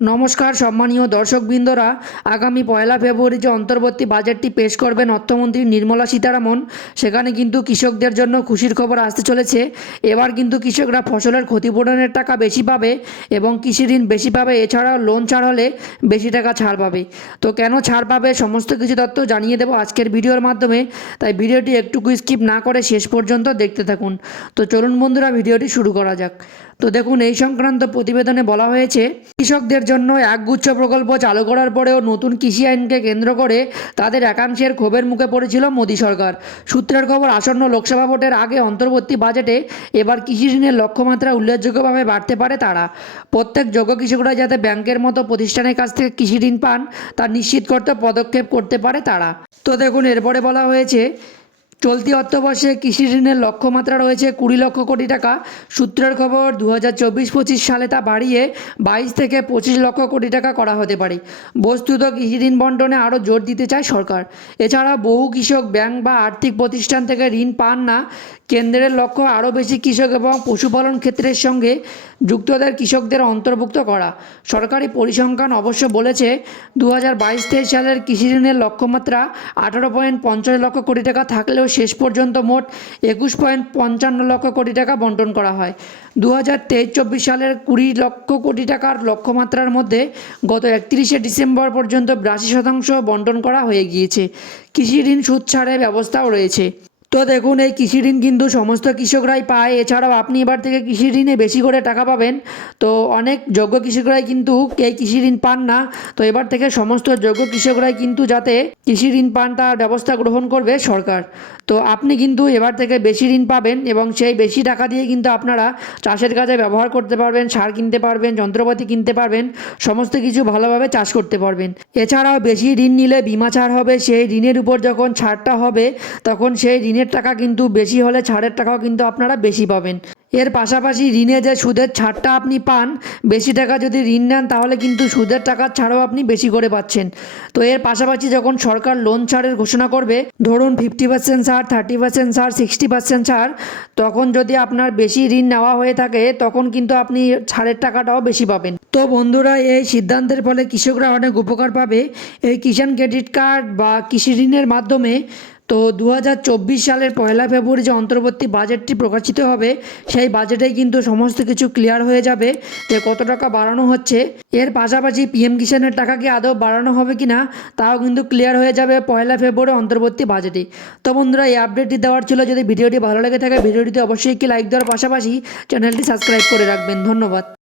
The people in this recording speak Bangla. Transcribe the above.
নমস্কার সম্মানীয় দর্শকবৃন্দরা, আগামী পয়লা ফেব্রুয়ারি যে অন্তর্বর্তী বাজেটটি পেশ করবেন অর্থমন্ত্রী নির্মলা সীতারামন, সেখানে কিন্তু কৃষকদের জন্য খুশির খবর আসতে চলেছে। এবার কিন্তু কৃষকরা ফসলের ক্ষতিপূরণের টাকা বেশি পাবে এবং কৃষি ঋণ বেশি পাবে। এছাড়াও লোন ছাড় হলে বেশি টাকা ছাড় পাবে। তো কেন ছাড় পাবে সমস্ত কিছু তথ্য জানিয়ে দেবো আজকের ভিডিওর মাধ্যমে, তাই ভিডিওটি একটুকু স্কিপ না করে শেষ পর্যন্ত দেখতে থাকুন। তো চলুন বন্ধুরা, ভিডিওটি শুরু করা যাক। তো দেখুন, এই সংক্রান্ত প্রতিবেদনে বলা হয়েছে, কৃষকদের জন্য একগুচ্ছ প্রকল্প চালু করার পরেও নতুন কৃষি আইনকে কেন্দ্র করে তাদের একাংশের ক্ষোভের মুখে পড়েছিল মোদী সরকার। সূত্রের খবর, আসন্ন লোকসভা ভোটের আগে অন্তর্বর্তী বাজেটে এবার কৃষি ঋণের লক্ষ্যমাত্রা উল্লেখযোগ্যভাবে বাড়তে পারে। তারা প্রত্যেক যোগ্য কৃষকরা যাতে ব্যাংকের মতো প্রতিষ্ঠানের কাছ থেকে কৃষি ঋণ পান তা নিশ্চিত করতে পদক্ষেপ করতে পারে তারা। তো দেখুন, এরপরে বলা হয়েছে, চলতি অর্থবর্ষে কৃষি ঋণের লক্ষ্যমাত্রা রয়েছে 20 লক্ষ কোটি টাকা। সূত্রের খবর, 2024-25 সালে তা বাড়িয়ে 22 থেকে 25 লক্ষ কোটি টাকা করা হতে পারে। বস্তুত কৃষি ঋণ বন্টনে আরও জোর দিতে চায় সরকার। এছাড়া বহু কৃষক ব্যাংক বা আর্থিক প্রতিষ্ঠান থেকে ঋণ পান না। কেন্দ্রের লক্ষ্য আরও বেশি কৃষক এবং পশুপালন ক্ষেত্রের সঙ্গে যুক্তদের কৃষকদের অন্তর্ভুক্ত করা। সরকারি পরিসংখ্যান অবশ্য বলেছে, 2022-23 সালের কৃষি ঋণের লক্ষ্যমাত্রা 18.50 লক্ষ কোটি টাকা থাকলেও শেষ পর্যন্ত মোট 21.55 লক্ষ কোটি টাকা বন্টন করা হয়। 2023-24 সালের 20 লক্ষ কোটি টাকার লক্ষ্যমাত্রার মধ্যে গত 31শে ডিসেম্বর পর্যন্ত 82% বন্টন করা হয়ে গিয়েছে। কৃষি ঋণ সুদ ছাড়ের ব্যবস্থাও রয়েছে। তো দেখুন, এই কৃষি ঋণ কিন্তু সমস্ত কৃষকরাই পায়। এছাড়াও আপনি এবার থেকে কৃষি ঋণে বেশি করে টাকা পাবেন। তো অনেক যোগ্য কৃষকরাই কিন্তু এই কৃষি ঋণ পান না। তো এবার থেকে সমস্ত যোগ্য কৃষকরাই কিন্তু যাতে কৃষি ঋণ পান তার ব্যবস্থা গ্রহণ করবে সরকার। তো আপনি কিন্তু এবার থেকে বেশি ঋণ পাবেন এবং সেই বেশি টাকা দিয়ে কিন্তু আপনারা চাষের কাজে ব্যবহার করতে পারবেন, সার কিনতে পারবেন, যন্ত্রপাতি কিনতে পারবেন, সমস্ত কিছু ভালোভাবে চাষ করতে পারবেন। এছাড়াও বেশি ঋণ নিলে বিমা ছাড় হবে। সেই ঋণের উপর যখন ছাড়টা হবে তখন সেই ঋণের টাকা কিন্তু বেশি হলে ছাড়ের টাকাও কিন্তু আপনারা বেশি পাবেন। এর পাশাপাশি ঋণে যে সুদের ছাড়টা আপনি পান, বেশি টাকা যদি ঋণ নেন তাহলে কিন্তু সুদের টাকার ছাড়ও আপনি বেশি করে পাচ্ছেন। তো এর পাশাপাশি যখন সরকার লোন ছাড়ের ঘোষণা করবে, ধরুন 50% ছাড়, 30% ছাড়, 60% ছাড়, তখন যদি আপনার বেশি ঋণ নেওয়া হয়ে থাকে তখন কিন্তু আপনি ছাড়ের টাকাটাও বেশি পাবেন। তো বন্ধুরা, এই সিদ্ধান্তের ফলে কৃষকরা অনেক উপকার পাবে। এই কিষাণ ক্রেডিট কার্ড বা কৃষি ঋণের মাধ্যমে। তো 2024 সালের পয়লা ফেব্রুয়ারি যে অন্তর্বর্তী বাজেটটি প্রকাশিত হবে, সেই বাজেটেই কিন্তু সমস্ত কিছু ক্লিয়ার হয়ে যাবে যে কত টাকা বাড়ানো হচ্ছে। এর পাশাপাশি পিএম কিষাণের টাকা কি আদৌ বাড়ানো হবে কি না তাও কিন্তু ক্লিয়ার হয়ে যাবে পয়লা ফেব্রুয়ারি অন্তর্বর্তী বাজেটে। তো বন্ধুরা, এই আপডেটটি দেওয়ার ছিল। যদি ভিডিওটি ভালো লেগে থাকে ভিডিওটিতে অবশ্যই একটি লাইক দেওয়ার পাশাপাশি চ্যানেলটি সাবস্ক্রাইব করে রাখবেন। ধন্যবাদ।